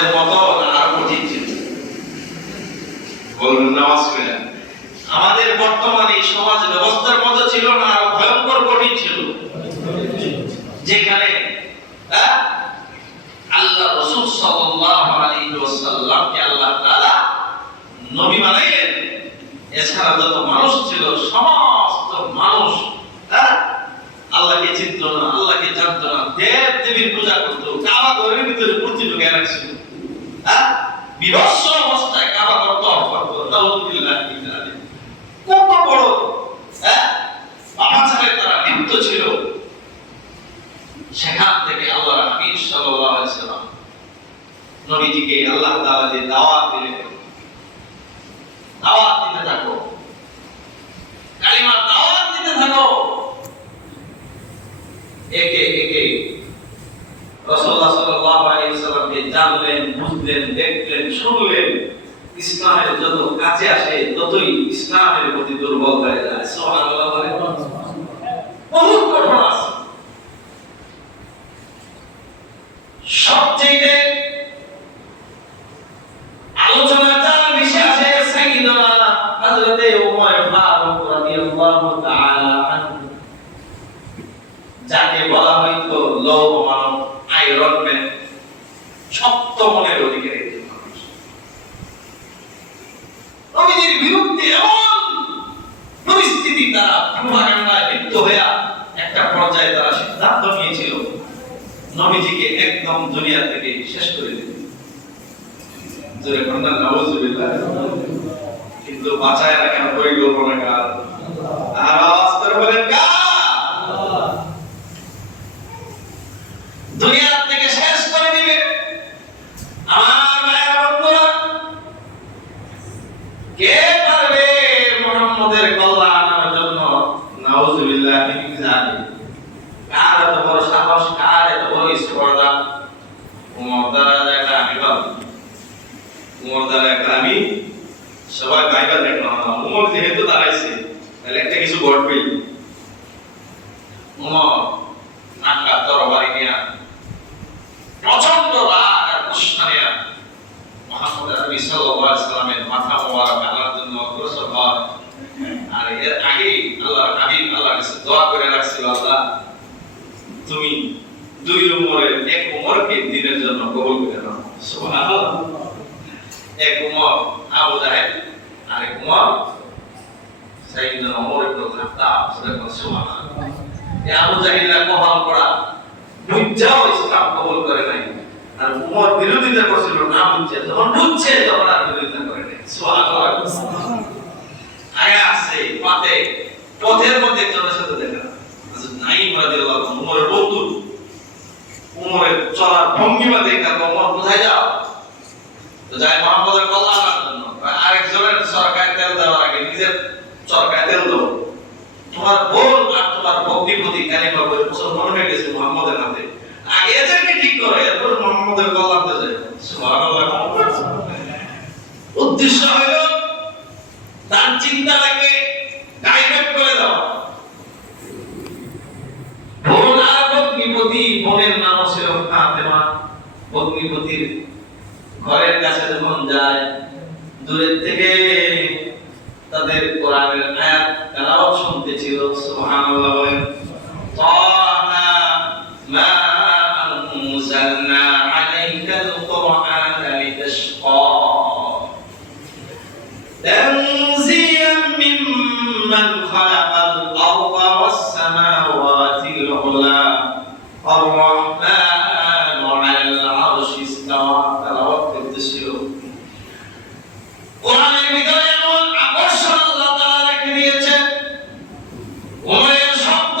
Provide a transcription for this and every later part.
সমাজের মতো আর কঠিন ছিল? বলুন নামাজ পড়ে আমাদের বর্তমানে সমাজ ব্যবস্থার মতো ছিল না, আর ভয়ঙ্কর কঠিন ছিল। যেখানে আল্লাহ রাসূল সাল্লাল্লাহু আলাইহি ওয়াসাল্লামকে আল্লাহ তাআলা নবী বানাইলেন, এছাড়া যত মানুষ ছিল সমস্ত মানুষ আল্লাহকে চিনত না, আল্লাহকে জানত না, দেব দেবীর পূজা করত, কাবা ঘরের ভিতরে মূর্তি ঢুকিয়ে রাখছিল, বিভৎস অবস্থায় কাবা ঘর তওয়াফ করত। নাউযুবিল্লাহ মিন যালিক। কত বড় পাপাচারে তারা লিপ্ত ছিল। সেখান থেকে আল্লাহ হাবিব সাল্লাল্লাহু আলাইহি সাল্লাম নবীজিকে আল্লাহ তাআলা যে দাওয়াত দিলেন, দাওয়াত দিতে থাকো, কালিমার দাওয়াত দিতে থাকো। একে একে রাসূলুল্লাহ সাল্লাল্লাহু আলাইহি ওয়াসাল্লামকে জানলেন, বুঝলেন, দেখলেন, শুনলেন। ইসলামের যত কাছে আসে ততই ইসলামের প্রতি দুর্বল হয়ে যায়। সুবহানাল্লাহ। বহুত ঘটনা আছে। সবচেয়ে আলোচনা যার বেশি আসে সাইয়্যিদনা হযরতে ওমর ফারুক রাদিয়াল্লাহু তাআলা আনহু, যাকে বলা হয়তো লৌহ মানব, আয়রন ম্যান, শক্ত মনের অধিকারী মানুষ। নবীজির বিরুদ্ধে এমন পরিস্থিতি, তারা প্রপাগান্ডায় লিপ্ত হয়ে একটা পর্যায়ে তারা সিদ্ধান্ত নিয়েছিল নবীজিকে একদম দুনিয়া থেকে শেষ করে দিবে। জোরে বলেন নাউযুবিল্লাহ। কিন্তু বাঁচায় রাখার পরিকল্পনা কার? আর আওয়াজ করে বলেন কার? দুনিয়া থেকে শেষ করে দিবে। আমার মায়ের বন্ধুরা, কে পারবে মুহাম্মদের কল্যাণ আনার জন্য? নাউযুবিল্লাহ মিন যালিক। কার এত বড় সাহস, কার এত বড় স্পর্ধা? ওমর দ্বারা একটা আমি ভাবি, ওমর দ্বারা একটা আমি সবাই ভাইবা দেখলাম না। ওমর যেহেতু দাঁড়াইছে তাহলে একটা কিছু ঘটবেই। ওমর নাকা তরবারি নিয়ে প্রচন্ড রাগ আর গুসা নিয়ে মুহাম্মদ নবী সাল্লাল্লাহু আলাইহি সাল্লামের মাথা মোবারক আল্লাহর জন্য অগ্রসর হয়। আর এর আগে আল্লাহর হাবিব আল্লাহর কাছে দোয়া করে রাখছিল, আল্লাহ তুমি দুই উমরের, এক উমরকে দ্বীনের জন্য কবুল করে নাও। সুবহানাল্লাহ। এক উমর আবু জাহেল, আরেক উমর সাইয়্যিদনা ওমর ইবনে খাত্তাব। সুবহানাল্লাহ। এই আবু জাহেলরা কপাল পড়া, বুঝাও ইসলাম কবুল করে নাই। আর উমর বিরোধিতা করছিল না বুঝছে, যখন বুঝছে তখন আর বিরোধিতা করে নাই। সুবহানাল্লাহ। আয়া আছে পাতে পথের মধ্যে একজনের সাথে দেখা, নাইম রাদিয়াল্লাহু আনহু, উমরের বন্ধু। উমরের চলার ভঙ্গিমা দেখে উমর বুঝাই যাও তো যাই মুহাম্মদের কল্যাণ আনার জন্য। আরেকজনের সরকারে তেল দেওয়ার আগে নিজের সরকারে তেল দাও। তোমার বোন আর তোমার ভক্তিপতি কালিমা বলে মুসলমান হয়ে গেছে মুহাম্মদের হাতে, আগে এদেরকে ঠিক করো, এরপর মুহাম্মদের কল্যাণ হয়ে যায়। সুবহানাল্লাহ। উদ্দেশ্য হলো তার চিন্তাটাকে ডাইভার্ট করে দাও। বোন আর ভগ্নিপতি, বোনের নাম ছিল ফাতেমা। ভগ্নিপতির ঘরের কাছে যখন যায়, দূরের থেকে তাদের কোরআনের আয়াত তেলাওয়াত শুনতে ছিল। সুবহানাল্লাহ। তাহা মা আনজালনা আলাইকাল কুরআনা লিতাশকা তানজিলাম মিম্মান খালাকাল আরদা ওয়াস সামাওয়াতিল উলা আর-রাহমানু আলাল আরশি ইসতাওয়া। তেলাওয়াত করতেছিল। কোরআনের ভিতরে এমন আকর্ষণ আল্লাহ তাআলা রেখে দিয়েছেন, ওমরের শব্দ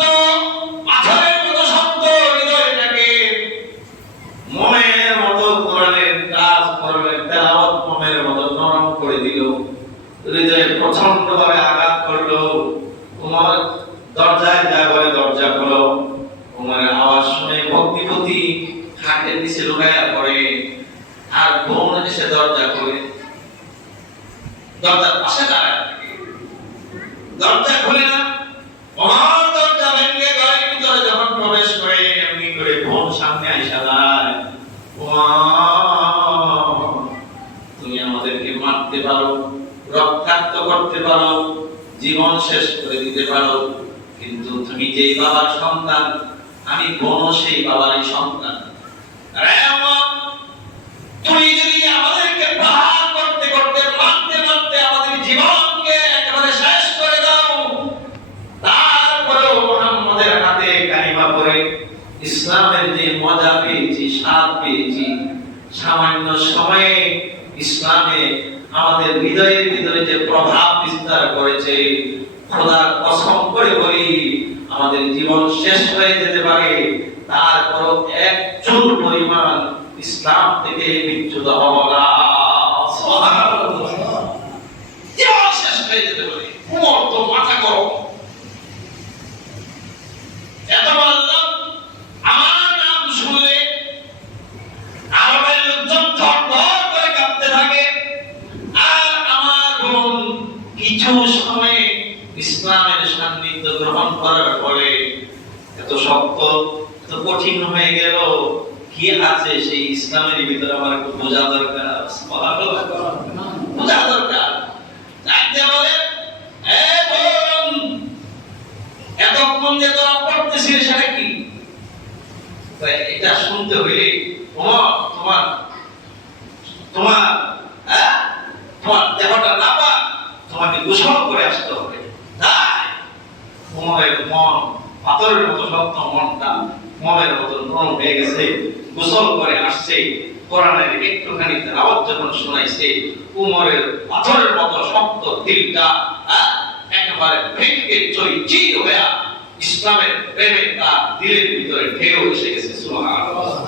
পাথরের মতো শব্দ হৃদয়টাকে মোমের মতো কোরআনের কাজ করবে, তেলাওয়াত মোমের মতো নরম করে দিল, হৃদয়ে প্রচন্ডভাবে আঘাত করলো। ওমর দরজায় যা বলে দরজা খোলো। ওমরের আওয়াজ শুনে ভক্তিপতি খাটের নিচে লুকায়া পড়ে, আর বোন এসে দরজা খুলে দরজার পাশে দাঁড়ায়। দরজা খুলে না, ওমর দরজা ভেঙে ঘরের ভিতরে যখন প্রবেশ করে, এমনি করে বোন সামনে আইসা দাঁড়ায়। ওমর করতে পারো, জীবন শেষ করে দিতে পারো, কিন্তু তুমি যেই বাবার সন্তান, আমি বোন সেই বাবারই সন্তান। তুমি যদি আমাদেরকে প্রহার করতে করতে মারতে মারতে আমাদের জীবনকে একেবারে শেষ করে দাও, তারপরেও মুহাম্মদের হাতে কালিমা পড়ে ইসলামের যে মজা পেয়েছি, স্বাদ পেয়েছি, সামান্য সময়ে ইসলামে আমাদের হৃদয়ের ভিতরে যে প্রভাব বিস্তার করেছে, খোদার কসম করে বলি আমাদের জীবন শেষ হয়ে যেতে পারে, তারপরও এক চুল পরিমাণ ইসলাম থেকে বিচ্যুত হব না। সুবহানাল্লাহ। জীবন শেষ হয়ে যেতে পারে। উমর তো মাথা গরম, এত বললাম, আমার নাম শুনলে আরবের লোকজন থরথর করে কাঁপতে থাকে, আর আমার বোন কিছু সময় ইসলামের সান্নিধ্য গ্রহণ করার পরে এত শক্ত, এত কঠিন হয়ে গেল, কি আছে সেই ইসলামের ভিতরে আমার একটু বোঝা দরকার, বোঝা দরকার। যাইতে বলে বোন, এতক্ষণ যে তোরা পড়তেছিস সেটা কি? এটা শুনতে হইলে তোমার তোমার তোমার দেহটা নাপা, তোমাকে গোসল করে আসতে হবে। তাই উমরের মন পাথরের মতো শক্ত, মনটা মনের মতো নরম হয়ে গেছে, গোসল করে আসছে, কোরআনের একটুখানি তেলাওয়াত যখন শোনাইছে, উমরের পাথরের মতো শক্ত দিলটা একেবারে ভেঙে চৈচির হয়ে ইসলামের প্রেমে তার দিলের ভিতরে ঢেউ এসে গেছে। সুবহানাল্লাহ।